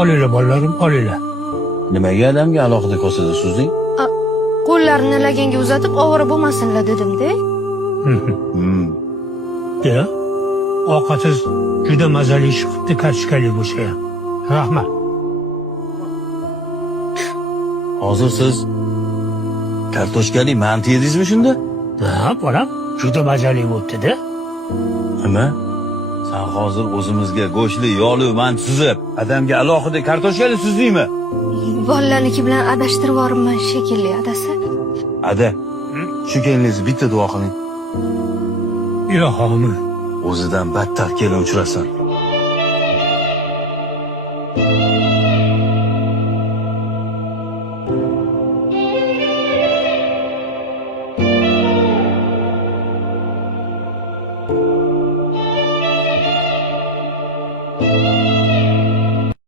Olinglar bolalarim, olinglar. Nimaga adamga alohida kosada suzding? Qo'llarini laganga uzatib ovora bo'lmasinlar dedim-da. Ya, ovqatsiz juda mazali chiqibdi, kartoshkali bo'lsa ham. Rahmat. Hozir siz kartoshkali manti yedingizmi shunda? Ha, bolam, juda mazali bo'libdi-da. Nima? Sen hozir o'zimizga go'shtli, yog'li manti suzib, adamga alohida kartoshkali suzdingmi? Bolalarniki bilan adashtirib yuboribman shekilli, adasi. Ada, shu keliningizni bitta duo qiling. Ilohim. O'zidan battar kelin uchrasin.